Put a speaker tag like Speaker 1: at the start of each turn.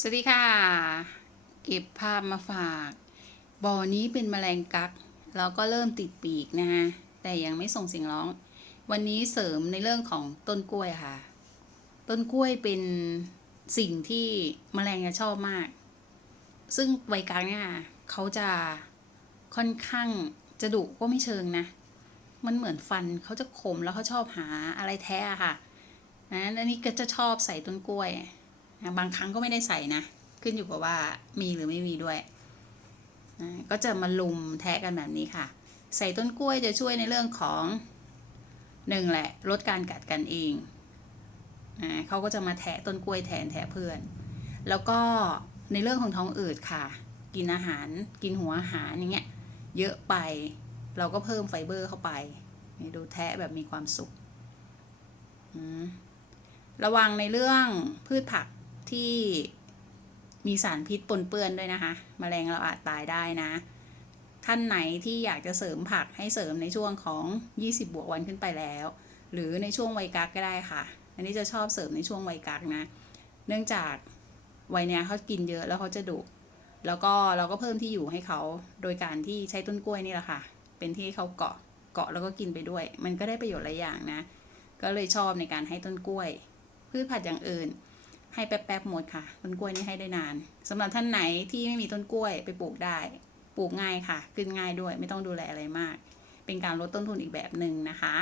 Speaker 1: สวัสดีค่ะ เก็บภาพมาฝากบ่อนี้เป็นแมลงกักแล้วก็เริ่มติดปีกนะฮะแต่ยังไม่ส่งเสียงร้อง วันนี้เสริมในเรื่องของต้นกล้วยค่ะ ต้นกล้วยเป็นสิ่งที่แมลงจะชอบมาก ซึ่งไวกักเนี่ยเขาจะค่อนข้างจะดุก็ไม่เชิงนะ มันเหมือนฟันเขาจะคมแล้วเขาชอบหาอะไรแท้ค่ะนะอันนี้ก็จะชอบใส่ต้นกล้วย บางครั้งก็ไม่ได้ใส่นะ ขึ้นอยู่กับว่ามีหรือไม่มีด้วยนะก็จะมาลุมแทะกันแบบนี้ค่ะ ใส่ต้นกล้วยจะช่วยในเรื่องของหนึ่งแหละลดการกัดกันเองนะเขาก็จะมาแทะต้นกล้วยแทนแทะเพื่อน แล้วก็ในเรื่องของท้องอืดค่ะ กินอาหารกินหัวอาหารอย่างเงี้ยเยอะไปเราก็เพิ่มไฟเบอร์เข้าไปนี่ดูแทะแบบมีความสุข ระวังในเรื่องพืชผัก ที่มีสารพิษปนเปื้อนด้วยนะคะแมลงเราอาจตายได้นะ ท่านไหนที่อยากจะเสริมผักให้เสริมในช่วงของ 20 บวกวันขึ้นไปแล้ว หรือในช่วงวัยกักก็ได้ค่ะ อันนี้จะชอบเสริมในช่วงวัยกักนะ เนื่องจากวัยเนี้ยเขากินเยอะแล้วเขาจะดุแล้วก็เราก็เพิ่มที่อยู่ให้เขาโดยการที่ใช้ต้นกล้วยนี่แหละค่ะ เป็นที่ให้เขาเกาะเกาะแล้วก็กินไปด้วย มันก็ได้ประโยชน์หลายอย่างนะ ก็เลยชอบในการให้ต้นกล้วย พืชผักอย่างอื่น ให้แป๊บๆหมดค่ะ ต้นกล้วยนี่ให้ได้นานสำหรับท่านไหนที่ไม่มีต้นกล้วยไปปลูกได้ ปลูกง่ายค่ะ ขึ้นง่ายด้วย ไม่ต้องดูแลอะไรมาก เป็นการลดต้นทุนอีกแบบหนึ่งนะคะ